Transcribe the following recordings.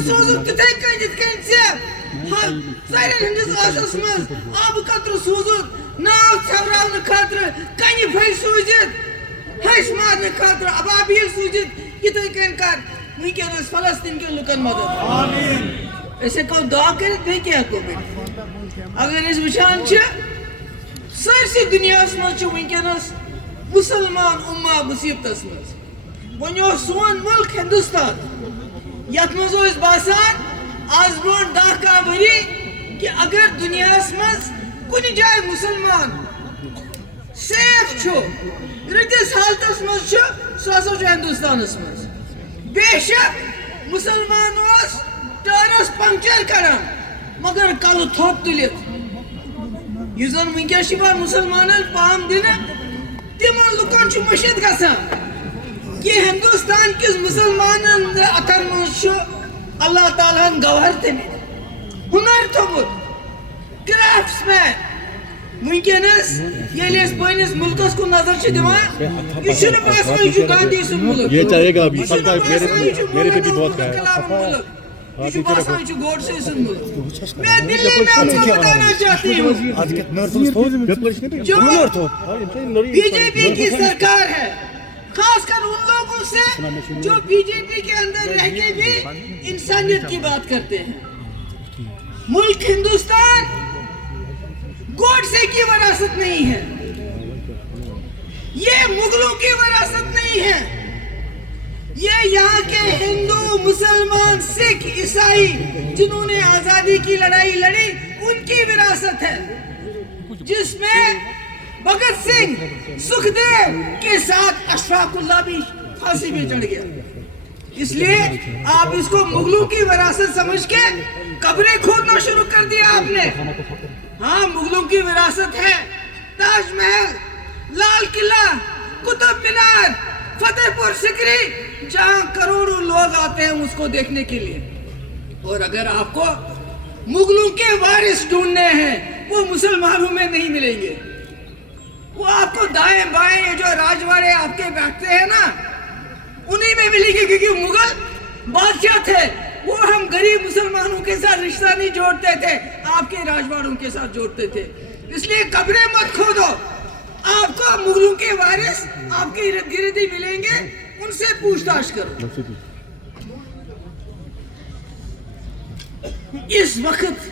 سوزن تتھے کن جت کن سارے ہندس آسس مز آب قطر سوزن ناو چھوراون خاطر کنہ پھل سوزت ہش مارن خاطر ابابیل سوزت یتھے کن کر ونکس فلسطین کے لکن مدد آمین اسے کو دعا کرت بے کیا کو اگر اس وچھان سرسی دنیا مز ونکس مسلمان امہ مصیبتس مز ون سون ملک ہندوستان یت مز باسان آز برون 10 وری کہ اگر دنیا مز کن جائے مسلمان سیف رتس حالتس مز سہ ہندوستان مز بے شک مسلمان ٹائرس پنکچر کران مگر کل تھوپ تلت یہ زن ونکس مسلمان پام دن تمن لکن مشت گسان کہ ہندوستان کس مسلمان اتر مز اللہ تعالیٰ گوہر تمت ہنر تھومت کرافٹس مین ونکس یل پنس ملکس کن نظر دان یہ باسان یہ گاندھی سن ملک یہ چاہے گا ابھی میرے پہ بھی بہت یہ باسان گوڈسے سن ملک میں دلی میں بتانا چاہتی ہوں جو بی جے پی کی سرکار ہے خاص کر ان لوگوں سے جو بی جے پی کے اندر رہ کے بھی انسانیت کی بات کرتے ہیں ملک ہندوستان گوڈسے کی وراثت نہیں ہے یہ مغلوں کی وراثت نہیں ہے یہ یہاں کے ہندو مسلمان سکھ عیسائی جنہوں نے آزادی کی لڑائی لڑی ان کی وراثت ہے جس میں بھگت سنگھ سکھدیو کے ساتھ اشفاق اللہ بھی پھانسی پہ چڑھ گیا اس لیے آپ اس کو مغلوں کی وراثت سمجھ کے قبریں کھودنا شروع کر دیا آپ نے ہاں مغلوں کی وراثت ہے تاج محل لال قلعہ قطب مینار فتح پور سکری جہاں کروڑوں لوگ آتے ہیں اس کو دیکھنے کے لیے اور اگر آپ کو مغلوں کے وارث ڈھونڈنے ہیں وہ مسلمانوں میں نہیں ملیں گے وہ آپ کو دائیں بائیں جو راجواڑے آپ کے بیٹھتے ہیں نا انہی میں ملے گی کیونکہ مغل بادشاہ تھے وہ ہم غریب مسلمانوں کے ساتھ رشتہ نہیں جوڑتے تھے آپ کے راجواڑوں کے ساتھ جوڑتے تھے اس لیے قبریں مت کھودو آپ کو مغلوں کے وارث آپ کے ارد گرد ہی ملیں گے ان سے پوچھ تاچھ کرو اس وقت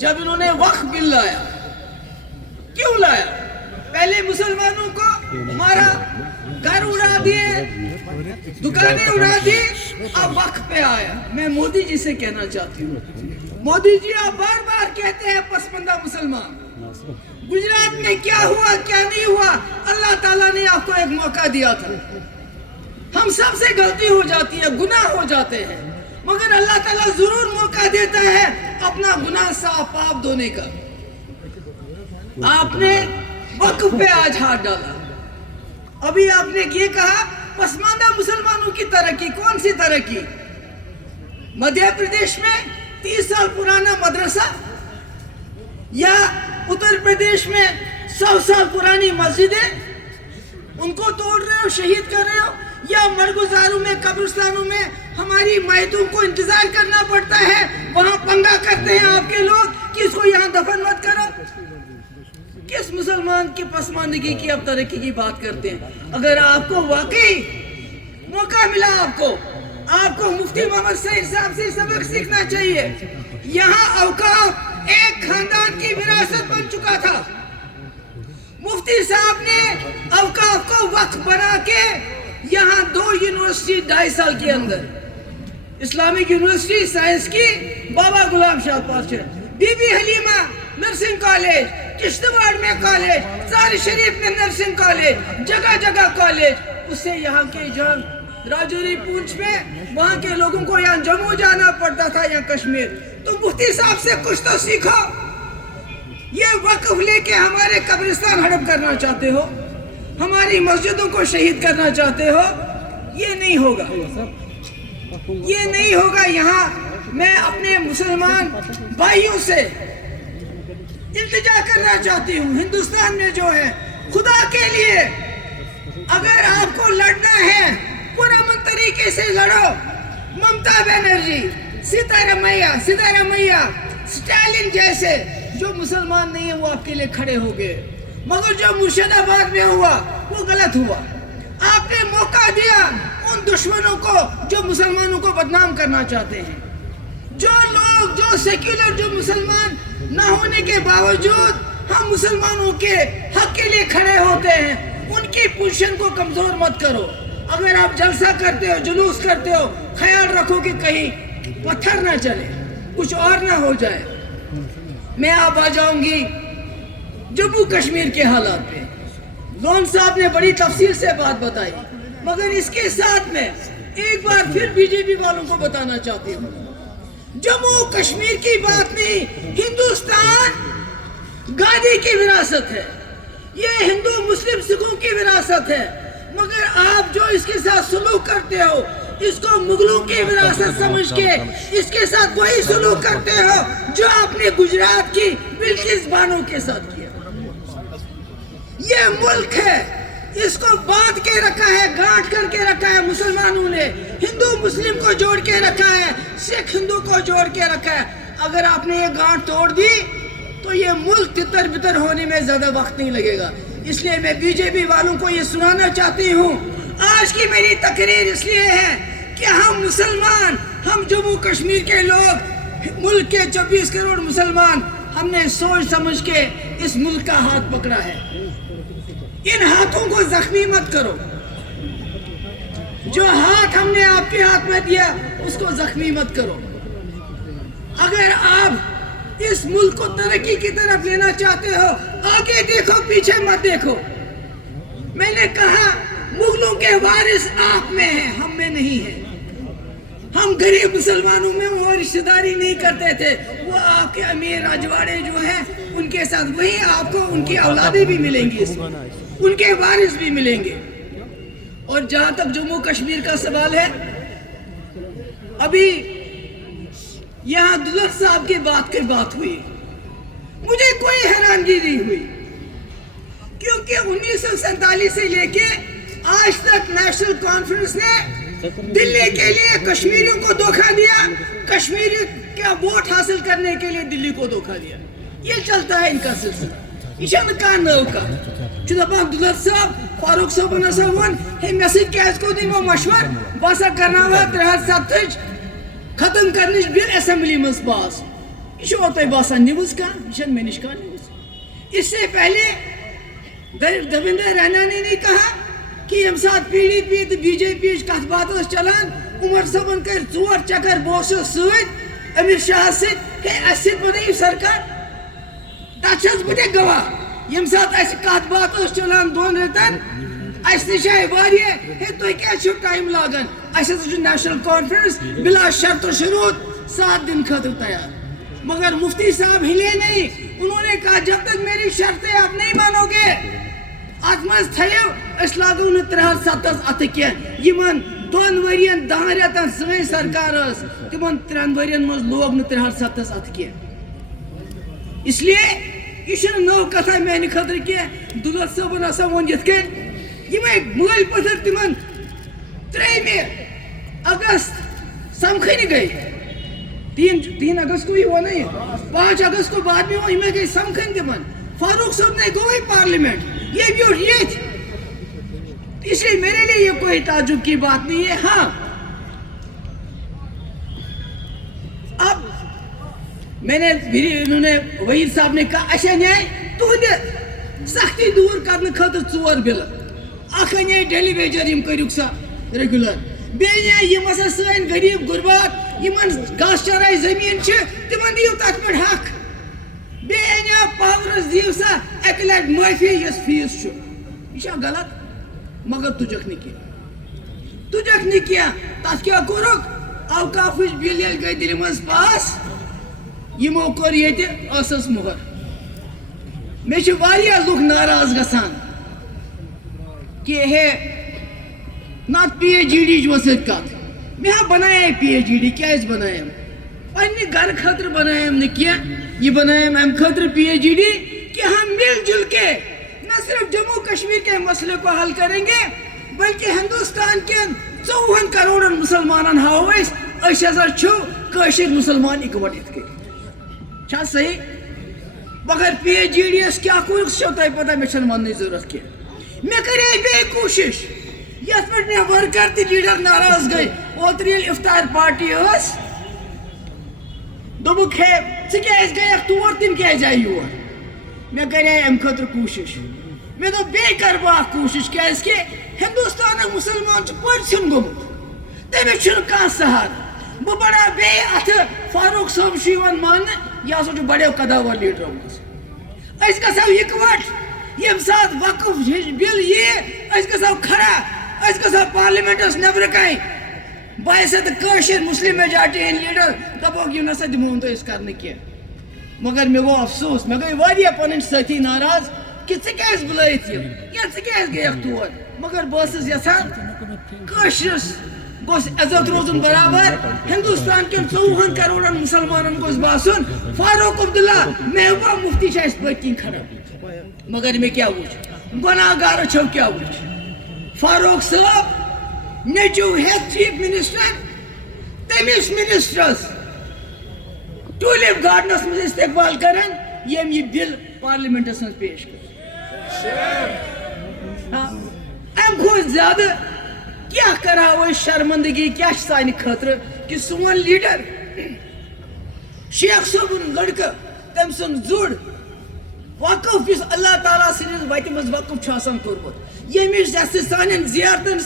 جب انہوں نے وقف بل لایا کیوں لایا پہلے مسلمانوں کو مارا گھر اڑا دیے دکانیں اڑا دی اب وقت پہ آیا میں مودی جی سے کہنا چاہتی ہوں مودی جی آپ بار بار کہتے ہیں پسماندہ مسلمان گجرات میں کیا ہوا کیا نہیں ہوا اللہ تعالیٰ نے آپ کو ایک موقع دیا تھا ہم سب سے غلطی ہو جاتی ہے گناہ ہو جاتے ہیں مگر اللہ تعالیٰ ضرور موقع دیتا ہے اپنا گناہ صاف پاک دھونے کا آپ نے وقف پہ آج ہاتھ ڈالا ابھی آپ نے یہ کہا پسماندہ مسلمانوں کی ترقی کون سی ترقی مدھیہ پردیش میں 30 سال پرانا مدرسہ یا اتر پردیش میں 100 سال پرانی مسجدیں ان کو توڑ رہے ہو شہید کر رہے ہو یا مرگزاروں میں قبرستانوں میں ہماری میتوں کو انتظار کرنا پڑتا ہے وہاں پنگا کرتے ہیں آپ کے لوگ کہ اس کو یہاں دفن مت کرو کس مسلمان کی پسماندگی کی اب ترقی کی بات کرتے ہیں اگر آپ کو واقعی موقع ملا آپ کو مفتی محمد سعید صاحب سے سبق سیکھنا چاہیے یہاں اوقاف ایک خاندان کی وراثت بن چکا تھا مفتی صاحب نے اوقاف کو وقف بنا کے یہاں 2 یونیورسٹی 2.5 سال کے اندر اسلامک یونیورسٹی سائنس کی Baba Ghulam Shah Padshah Bibi Halima nursing college Kishtwar میں کالج زار شریف میں نرسنگ کالج جگہ جگہ کالج اس سے یہاں کے جہاں راجوری پونچھ میں وہاں کے لوگوں کو یہاں جموں جانا پڑتا تھا یا کشمیر تو مفتی صاحب سے کچھ تو سیکھو یہ وقف لے کے ہمارے قبرستان ہڑپ کرنا چاہتے ہو ہماری مسجدوں کو شہید کرنا چاہتے ہو یہ نہیں ہوگا یہاں میں اپنے مسلمان بھائیوں سے التجا کرنا چاہتی ہوں ہندوستان میں جو ہے خدا کے لیے اگر آپ کو لڑنا ہے پرامن طریقے سے لڑو ममता बनर्जी, सिद्धारमैया, स्टालिन जैसे जो मुसलमान नहीं है वो आपके लिए खड़े हो गए, मगर जो मुर्शिदाबाद में हुआ वो गलत हुआ। आपने मौका दिया उन दुश्मनों को जो मुसलमानों को बदनाम करना चाहते हैं। जो लोग जो सेक्युलर, जो मुसलमान ना होने के बावजूद हम मुसलमानों के हक के लिए खड़े होते हैं, उनकी पोजीशन को कमजोर मत करो। अगर आप जलसा करते हो, जुलूस करते हो, ख्याल रखो कि कहीं पत्थर ना चले, कुछ और ना हो जाए। मैं आप आ जाऊंगी जम्मू कश्मीर के हालात पे। लोन साहब ने बड़ी तफसील से बात बताई, मगर इसके साथ में एक बार फिर बीजेपी वालों को बताना चाहती हूँ, जम्मू कश्मीर की बात नहीं, हिंदुस्तान गांधी की विरासत है, ये हिंदू मुस्लिम सिखों की विरासत है, मगर आप जो इसके साथ सलूक करते हो, इसको मुगलों की विरासत समझ के इसके साथ वही सलूक करते हो जो आपने गुजरात की बिल्किस बानो के साथ किया। ये मुल्क है, इसको बांध के रखा है, गांठ करके रखा है मुसलमानों ने, हिंदू मुस्लिम को जोड़ के रखा है, सिख हिंदू को जोड़ के रखा है। अगर आपने ये गांठ तोड़ दी तो ये मुल्क तितर बितर होने में ज्यादा वक्त नहीं लगेगा। इसलिए मैं बीजेपी वालों को ये सुनाना चाहती हूँ, आज की मेरी तकरीर इसलिए है कि हम मुसलमान, हम जम्मू कश्मीर के लोग, मुल्क के 24 करोड़ मुसलमान, हमने सोच समझ के इस मुल्क का हाथ पकड़ा है। इन हाथों को जख्मी मत करो। जो हाथ हमने आपके हाथ में दिया उसको जख्मी मत करो। अगर आप इस मुल्क को तरक्की की तरफ लेना चाहते हो, आगे देखो, पीछे मत देखो। मैंने कहा मुगलों के वारिस आप में हैं, हम में नहीं है। हम गरीब मुसलमानों में वो रिश्तेदारी नहीं करते थे, वो आपके अमीर राजवाड़े जो हैं उनके साथ, वही आपको उनकी औलादें भी मिलेंगी, उनके वारिस भी मिलेंगे। और जहां तक जम्मू कश्मीर का सवाल है, अभी यहाँ दुलत साहब की बात हुई, मुझे कोई हैरानगी नहीं हुई, क्योंकि 1947 से लेके आज तक नेशनल कॉन्फ्रेंस ने दिल्ली के लिए कश्मीरियों को धोखा दिया, कश्मीरी का वोट हासिल करने के लिए दिल्ली को धोखा दिया। ये चलता है इनका सिलसिला। ईशान खान नौका चुनाव दुलत साहब फारूक साहब वन है मैसेज क्या इसको दी वो मशवर बसा करना हुआ 370 खत्म करने बिल असेंबली में पास। ये बसा न्यूज का मेनिश का न्यूज। इससे पहले देवेंद्र रैना ने नहीं कहा कि हम साथ पीडीपी तो बीजेपी कथ बात चलान, उमर साहबन कर 4 चक्कर बोसो सत अमित शाह से बनाई सरकार। तस बह गवाह यम सात कत बात चलान 2 रेतन तुम क्या टाइम लागान, नेशनल कॉन्फ्रेंस बिला शर्त शुरूत 7 दिन खतर तैयार, मगर मुफ्ती साहब हिले नहीं। उन्होंने कहा जब तक मेरी शर्तें आप नहीं मानोगे अत मज थो लागो न 370 अत कन 2 वरियन 10 रेतन सी सरकार तिम 3 वरियन मज लोग न 370 अत कह। इसलिए यह नव कथा मेन खतर कह। दुलत साहबन हसा वो ये मल पत्थर तिम 3 अगस्त समखन गई, 3 अगस्त को ही वो नहीं, 5 अगस्त को बाद में वो इमें गई समखन तिम। फारूक साहब ने गई पार्लियामेंट, ये भी और ये थी। इसलिए मेरे लिए ये कोई ताजुब की बात नहीं है। हाँ, अब मैंने इन्होंने वहीद साहब ने कहा अच्छा न्याय तुहद सख्ती दूर करने खतर 4 बिल अने डेली वेजर करुक सा रेगुलर, बेम सन गरीब गुरबात घास चराई जमीन तिम दियो तथ पे हक, बेना पावरस दियो सा 1 लाख माफी यस फीस यह गलत, मगर तुजक नहीं किया तथ क्या कोरुक अवकाफ बिल गई दिल्ली मज पास, यमो कोर ये मोहर। मे लुक नाराज गसान कि हे नत PhD कत मे बनाए PhD क्या बनाए पे घर खतर बनाए ये बनाए अम खतर PhD कि हम मिलजुल के न सिर्फ जम्मू कश्मीर के मसले को हल करेंगे बल्कि हिंदुस्तान के 54 करोड़ मुसलमान हाव कशिर मुसलमान इकवट कर सही मगर PGDS क्या तुम पता मे वन जरूरत की मे करे बे कोशिश यथ पे मे वर्कर ती लीडर नाराज गई ओतर इफ्तार पार्टी दोबुक है गई तोर तम क्या जाए योर मे करे अम खतर कोशिश मे दो बे कर कोशिश क्या हिंदुस्तान मुसलमान पर्सन गोमुत तमिस कह सहार बह बड़ा बे अत फारूक साहब मान यह बड़ो कदावर लीडरों मज गो इकवट यम सात वक्फ बिल ये गो खड़ा गो पार्लियामेंटस नबर कहीं बायसत कशिर मुस्लिम मेजॉरिटी लीडर दपोक यह नसा दिमो तो कर मगर मे गो अफसोस मे गई पन साथी नाराज कि क्या बुलात या क्या तौर मगर बस यहान कशिरस गोस इज्जत रोजन बराबर हिंदुस्तान के 54 करोड़ मुसलमान गोस बासन फारूक अब्दुल्ला महबूबा मुफ्ती पत्न खड़ा मगर मे क्या वुच गुनाहगार छो क्या वुच फारूक साहब नचू है चीफ मिनिस्टर तमिस मिनिस्टर्स टूलिप गार्डनस मज इस्तकबाल करन यम ये बिल पार्लियामेंटस मज पेश कर खो ज्यादा क्या करा वो शर्मंदगी क्या सान खतर कि सोन लीडर शेख सोबन लड़का तम सुन जुड़ वकफ इस अल्लाह ताला सनिस वत मज वकफ कोर्मुत यमिस सान जियारतन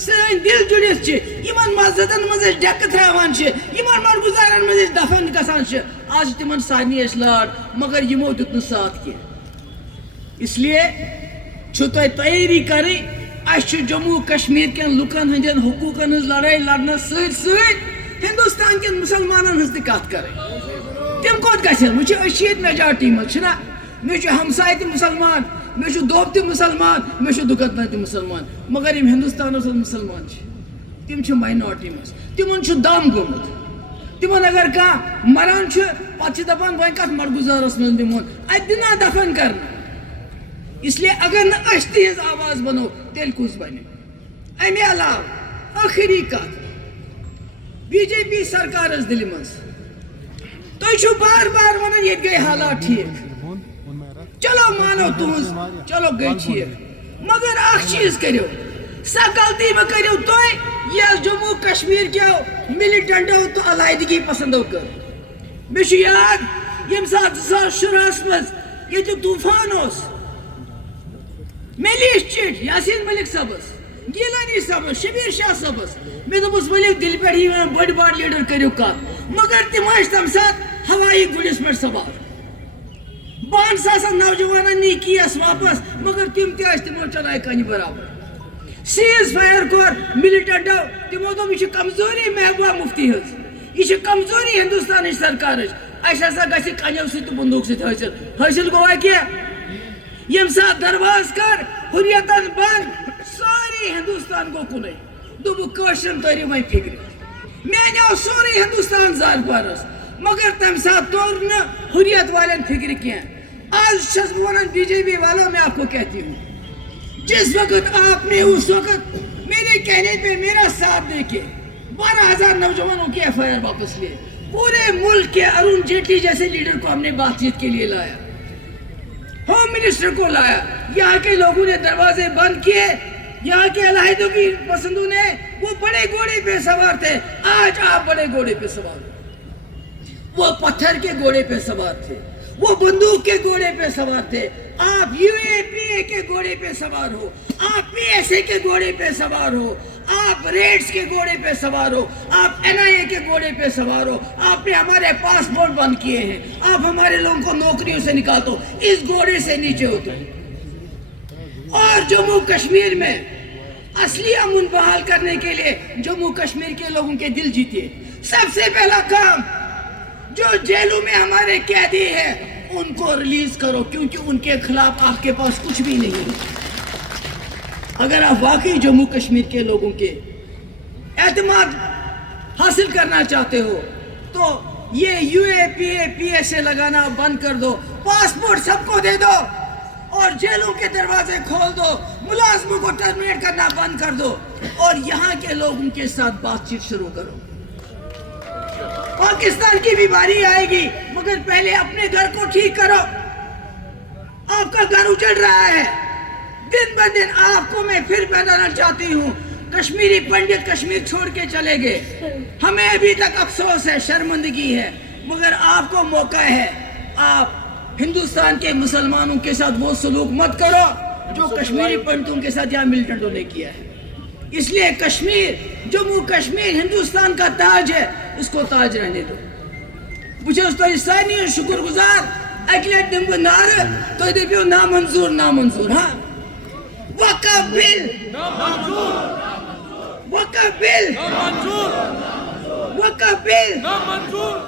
सन दिल जुड़ित मस्जिदन मज डेक त्रावान मरगुजारन मज दफन गसान आज तिमन सारनी लाड मगर यमो दुत साथ कह इसलिए तैयारी करें जम्मू कश्मीर के लुकन हंदन हुकूकन लड़ाई लड़ना हिंदुस्तान के मुसलमान हज कत कर तम कोत ग मेजॉरिटी मजना मे हमसाय त मुसलमान मे दोब त मुसलमान मे दुकन त मुसलमान मगर यम हिंदुस्तान मुसलमान तम माइनॉरिटी मज तिमन दम गोमुत तिमन अगर कह मरान पे दपान वह कत मरगुजारस मज दिमोन अत दिना दफन करना इसलिए अगर न तिज आवाज बनो तेल कुछ बने अमे अलाव आखिरी कत BJP सरकार दिल मज तुम बार बार वन ये गई हालात ठीक चलो मानो तुज चलो गई ठीक मगर अख चीज करो सा गलती में करो तुम यह जम्मू कश्मीर क्या मिलिटेंटो तो अलायदगी पसंदो कर मे याद यम सात 2016 मज ये तूफान मेलिस चिट यासीन मलिक सबस गिलानी सबस शबीर शाह सबस मे दोपस मलिक दिल पे ही बड़ बार लीडर करो कत मगर तम तम सात हवाई गुड़िस पे सवार बान सा नौजवान नी कियस वापस मगर तम तमो चलाए कन बराबर सीज फायर कोर मिलिटेंटो तमो दोप यह कमजोरी महबूबा मुफ्ती यह कमजोरी हिंदुस्तान सरकार कनो सत बंदूक सत हासिल गोवा क्या यम सात दरवाज कर हुर्रियतन बंद सारी हिंदुस्तान गो कुन दोपन तरी वह फिक्र मे सोरे हिंदुस्तान जार बारस मगर तम सात तोर न हुर्रियत वाले फिक्र क्या आज वन BJP वालों मैं आपको कहती हूँ जिस वक्त आपने उस वक्त मेरे कहने पे मेरा साथ देके 12,000 नौजवानों की FIR वापस लिए पूरे मुल्क के अरुण जेटली जैसे लीडर को हमने बातचीत के लिए लाया होम मिनिस्टर को लाया यहाँ के लोगों ने दरवाजे बंद किए यहाँ के अलाहिदों की पसंदों ने वो बड़े घोड़े पे सवार थे आज आप बड़े घोड़े पे सवार वो पत्थर के घोड़े पे सवार थे वो बंदूक के घोड़े पे सवार थे आप UAPA के घोड़े पे सवार हो आप PSA के घोड़े पे सवार हो आप रेड्स के घोड़े पे सवार हो आप NIA के घोड़े पे सवार हो आपने हमारे पासपोर्ट बंद किए हैं आप हमारे लोगों को नौकरियों से निकाल दो इस घोड़े से नीचे उतरो और जम्मू कश्मीर में असली अमन बहाल करने के लिए जम्मू कश्मीर के लोगों के दिल जीतिए सबसे पहला काम जो जेलों में हमारे कैदी हैं उनको रिलीज करो क्योंकि उनके खिलाफ आपके पास कुछ भी नहीं है अगर आप वाकई जम्मू कश्मीर के लोगों के एतमाद हासिल करना चाहते हो तो ये UAPA PSA लगाना बंद कर दो पासपोर्ट सबको दे दो और जेलों के दरवाजे खोल दो मुलाजमों को टर्मिनेट करना बंद कर दो और यहाँ के लोगों के साथ बातचीत शुरू करो پاکستان کی بھی باری آئے گی، مگر پہلے اپنے گھر کو ٹھیک کرو. آپ کا گھر اجڑ رہا ہے. دن بہ دن آپ کو میں پھر بتانا چاہتی ہوں، کشمیری پنڈت کشمیر چھوڑ کے چلے گئے. ہمیں ابھی تک افسوس ہے، شرمندگی ہے، مگر آپ کو موقع ہے. آپ ہندوستان کے مسلمانوں کے ساتھ وہ سلوک مت کرو جو کشمیری پنڈتوں کے ساتھ یہاں ملٹنٹوں نے کیا ہے. اس لیے کشمیر، جموں کشمیر ہندوستان کا تاج ہے، اس کو تاج رہنے دو. مجھے اس پاکستانی شکر گزار اگلے دن کو نار تو دیو نامنظور نامنظور. ہاں وقف بل نامنظور، وقف بل نامنظور، وقف بل نامنظور.